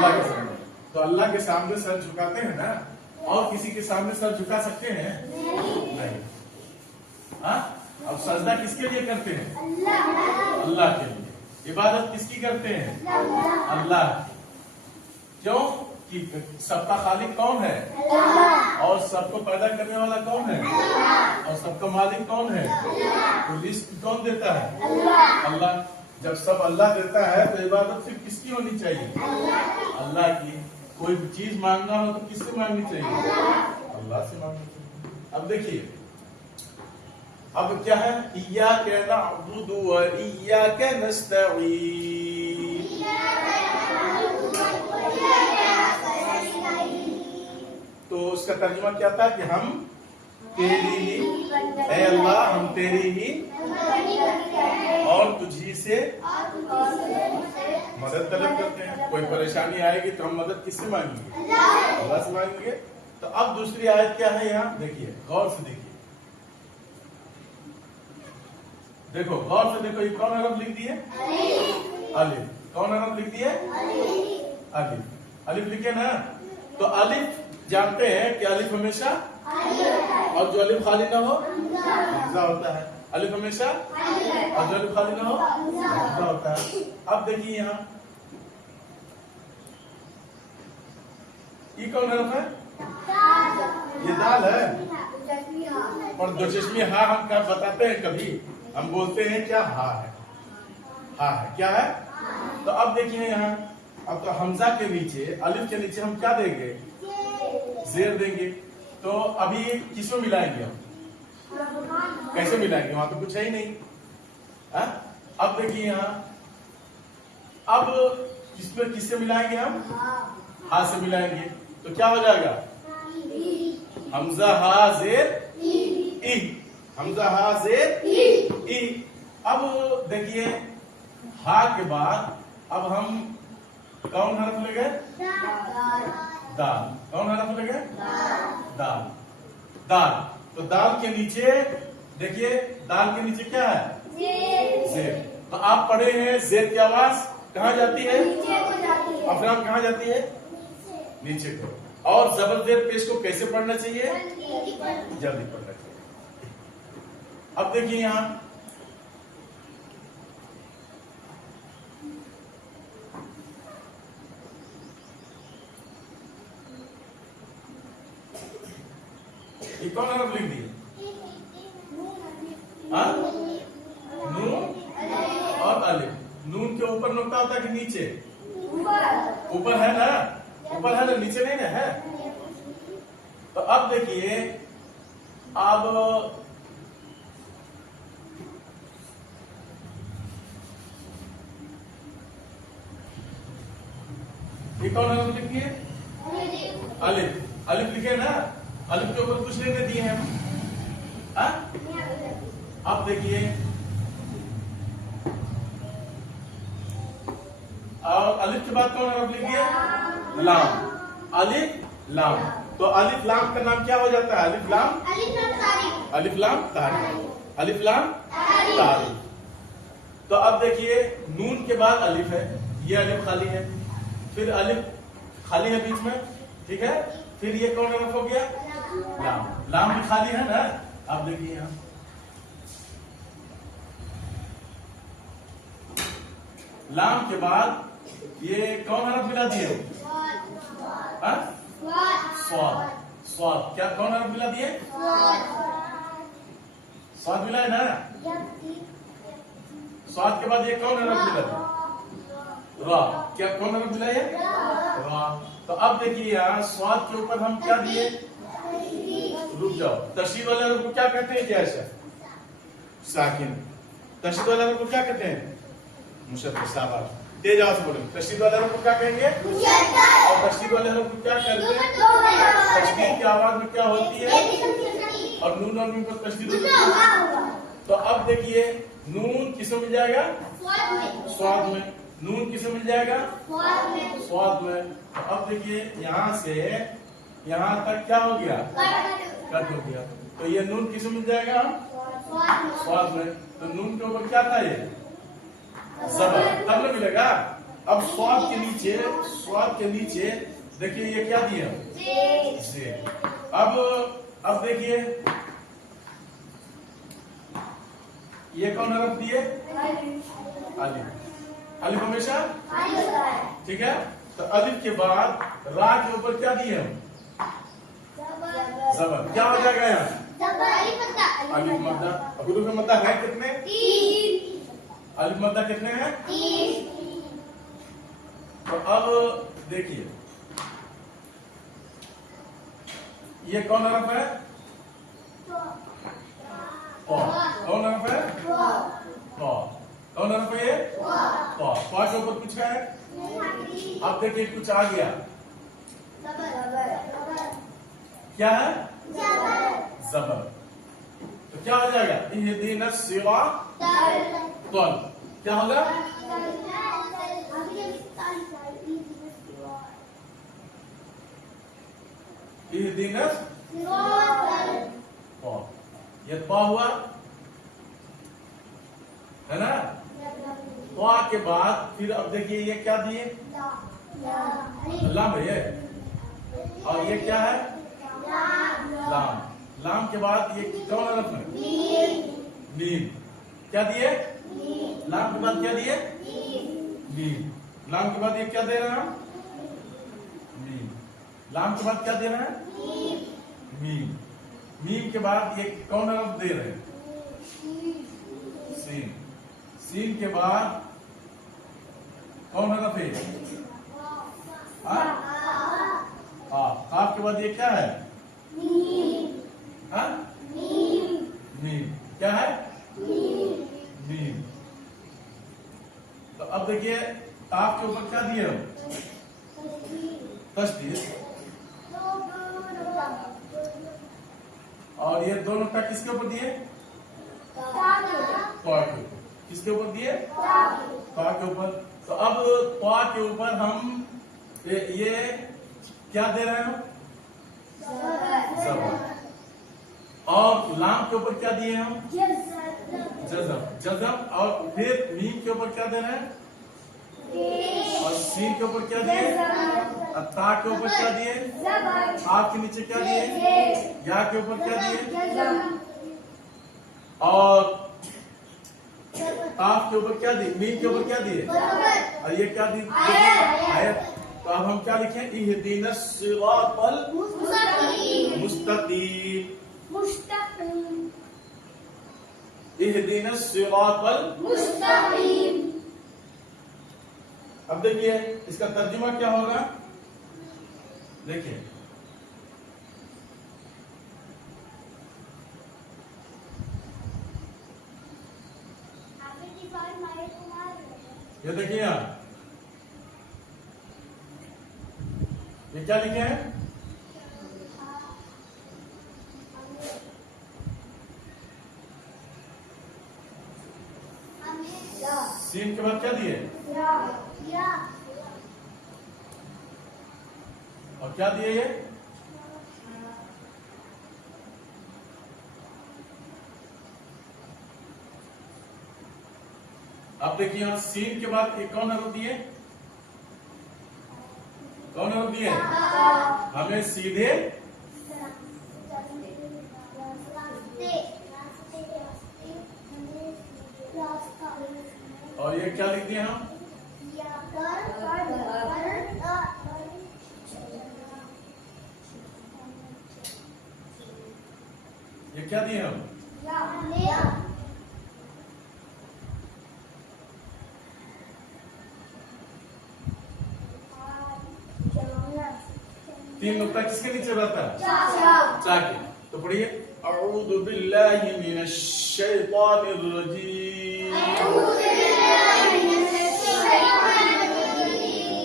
अल्लाह के सामने। तो अल्लाह के सामने सर झुकाते हैं ना, और किसी के सामने सर झुका सकते हैं? नहीं। हाँ, अब सजदा किसके लिए करते हैं? अल्लाह के लिए। इबादत किसकी करते हैं? अल्लाह। क्यों? कि सबका खालिक कौन है? और सबको पैदा करने वाला कौन है? और सबका मालिक कौन है? तो रिस्क कौन देता है? अल्लाह। जब सब अल्लाह देता है तो इबादत फिर किसकी होनी चाहिए? अल्लाह की। कोई चीज मांगना हो तो किससे मांगनी चाहिए? अल्लाह से मांगनी चाहिए। अब देखिए, अब क्या है? इय्याका नअबुदु व इय्याका नस्तईन। तो उसका तर्जुमा क्या था कि हम तेरी ही, ऐ अल्लाह हम तेरी ही और तुझी से मदद तलब करते हैं। कोई परेशानी आएगी तो हम मदद किससे मांगेंगे? अल्लाह से मांगेंगे। तो अब दूसरी आयत क्या है यहाँ? देखिए, गौर से देखिए, देखो गौर से देखो, ये कौन हरफ लिख दिए? अलिफ। कौन हरफ लिख दिए? अलिफ। अलिफ लिखे ना। तो अलिफ जानते हैं कि अलिफ हमेशा, और जो अलिफ खाली ना हो हमजा होता है। अलिफ हमेशा, और जो अलिफ खाली ना हो हमजा होता है। अब देखिए यहाँ, ये कौन हरफ है? ये दाल है। और दो चश्मी हा हम क्या बताते हैं? कभी हम बोलते हैं क्या? हा है। हा है, क्या है? तो अब देखिए यहाँ, अब तो हमजा के नीचे, अलिफ के नीचे हम क्या देंगे? जेर देंगे। तो अभी किसमें मिलाएंगे हम? कैसे मिलाएंगे? वहां तो कुछ है ही नहीं। हा? अब देखिए यहाँ, अब किसमें किससे मिलाएंगे हम? हा से मिलाएंगे। तो क्या हो जाएगा? हमजा हा जेर ई। हमजा हा जेर ई। अब देखिए, हा के बाद अब हम कौन हरफ ले गए? दाल। कौन हरफ ले गए? दाल। दाल। तो दाल के नीचे देखिए, दाल के नीचे क्या है? जेर। तो आप पढ़े हैं जेर की आवाज कहाँ जाती है? अफराम कहाँ जाती है? नीचे को। और जबर जेर पेश को कैसे पढ़ना चाहिए? जल्दी पढ़ना चाहिए। अब देखिए यहां, ये कौन हरफ लिख दिए? नून और अलिफ। नून के ऊपर नुक्ता होता है कि नीचे? ऊपर है ना, ऊपर है ना, नीचे नहीं ना है। तो अब देखिए, अब ये कौन हरफ लिखिए? अलिफ। अलिफ लिखे ना, अलिफ के ऊपर कुछ नहीं दिए हैं हम। अब देखिए, और अलिफ के बाद कौन हरफ लिखिए? लाम। अलिफ लाम। तो अलिफ लाम का नाम क्या हो जाता है? अलिफ लाम, अलिफ लाम तारीफ। अलिफ लाम तारीफ। तो अब देखिए, नून के बाद अलिफ है, ये अलिफ खाली है, फिर अलिफ खाली है बीच में, ठीक है। फिर ये कौन हरफ हो गया? लाम। लाम भी खाली है ना। अब देखिए यहाँ, लाम के बाद ये कौन हरफ मिला दिए? स्वाद। स्वाद। क्या कौन हरफ मिला दिए? स्वाद मिला है ना। स्वाद के बाद ये कौन हरफ मिला दिया? रा। क्या कौन हरफ मिला है? रा। तो अब देखिए यहाँ, स्वाद के ऊपर हम क्या दिए? रुक जाओ। तशदीद वाले हरफ को क्या कहते हैं? क्या ऐसा? साकिन। तशदीद वाले हरफ को क्या कहते हैं? मुशद्दद। शाबाश, तेज आवाज से बोलो। तशदीद वाले हरफ को क्या कहेंगे? और तशदीद वाले हरफ को क्या कहते हैं? तशदीद की आवाज में क्या होती है? और नून और मीम पर तशदीद होती है। तो अब देखिए, नून किसे मिल जाएगा? स्वाद में। नून किसे मिल जाएगा? स्वाद में। तो अब देखिए, यहाँ से यहाँ तक क्या हो गया? कट हो गया। तो ये नून किसे मिल जाएगा? स्वाद में। तो नून के ऊपर क्या था? ये जबर। तब न मिलेगा। अब स्वाद के नीचे देखिए ये क्या दिया से। अब देखिए ये कौन हरफ दिए अलिफ। अलिफ हमेशा ठीक है। तो अलिफ के बाद रा के ऊपर क्या दिए हम जबर। क्या हो जाएगा यहाँ अलिफ मद्दा। हुरूफ मद्दा है कितने अलिफ मद्दा कितने हैं तो अब देखिए ये कौन हरफ है कौन हरफ है कौन हरफ है ये के ऊपर कुछ है। अब देखिए कुछ आ गया क्या है जबर। तो क्या हो जाएगा इहदीना सिरातल क्या होगा इहदीना ये पा हुआ है ना। पा के बाद फिर अब देखिए ये क्या दिए लाम है ये और ये क्या है लाम। लाम के बाद ये कौन हरफ है मीम। क्या दिए लाम के बाद क्या दिए मीम। लाम के बाद ये क्या दे रहे हैं हम मीम। लाम के बाद क्या दे रहे हैं मीम। मीम के बाद ये कौन हरफ दे रहे हैं सीन। सीन के बाद कौन हरफ है काफ के बाद ये क्या है मीम। क्या है मीम। तो अब देखिए काफ के ऊपर क्या दिए हम तस्दीर और ये दोनों का किसके ऊपर दिए किसके ऊपर दिए त्वा के ऊपर। तो अब त्वा के ऊपर हम ये क्या दे रहे हैं जबर। और लाम के ऊपर क्या दिए हम जज़म। और फिर मीम के ऊपर क्या दे रहे हैं और सीन के ऊपर क्या दिए और ता के ऊपर क्या दिए आप के नीचे क्या दिए या के ऊपर क्या दिए और काफ के ऊपर क्या दिए मीम के ऊपर क्या दिए और ये क्या दिए आयत। तो अब हम क्या लिखें इहदीना सिरातल मुस्तकीम इहदीना सिरातल मुस्तकीम। अब देखिए इसका तर्जुमा क्या होगा देखिए ये देखिए यहाँ ये क्या लिखे हैं सीन के बाद क्या दिए और क्या दिए ये अब देखिए यहाँ सीन के बाद एक कौन हरफ दिए कौन हरफ दिए हमें सीधे और ये क्या लिख दिए हम ये क्या दिए हम तीन नुक्ता किसके नीचे रहता है चा के। तो पढ़िए अऊज़ु बिल्लाहि मिनश शैतानिर रजीम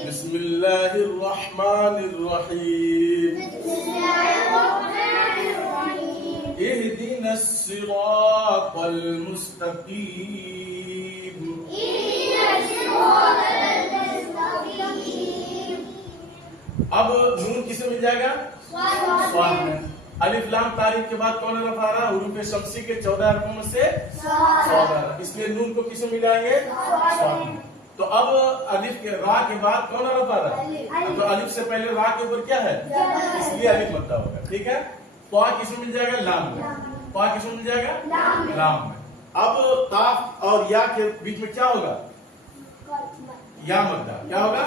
बिस्मिल्लाहिर रहमानिर रहीम इहदिनस सिरातल मुस्तकीम। अब नून किसे मिल जाएगा स्वाद में। अलिफ लाम तारीफ के बाद कौन हरफ आ रहा है हुरूफ शम्सी के 14 हरफों में से 14। इसलिए नून को किसे मिलाएंगे स्वाद में। तो अब अलिफ के रा के बाद कौन हरफ आ रहा है? तो अलिफ से पहले रा के ऊपर क्या है? इसलिए अलिफ मद्दा होगा। ठीक है। पा किसमें मिल जाएगा? लाम में। पा किसमें मिल जाएगा? लाम में। अब काफ और या के बीच में क्या होगा? या मद्दा। क्या होगा?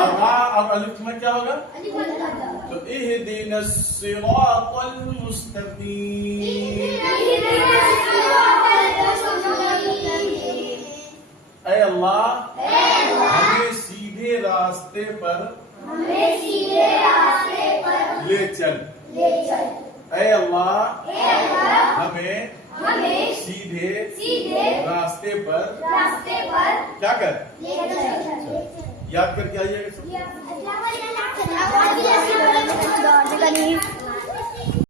और रा और अलिफ में क्या होगा? तो इहदिनस सिरातल मुस्तकीम, ऐ अल्लाह हमें सीधे रास्ते पर ले चल। ऐ अल्लाह हमें सीधे रास्ते पर क्या कर? याद करके आइएगा सब।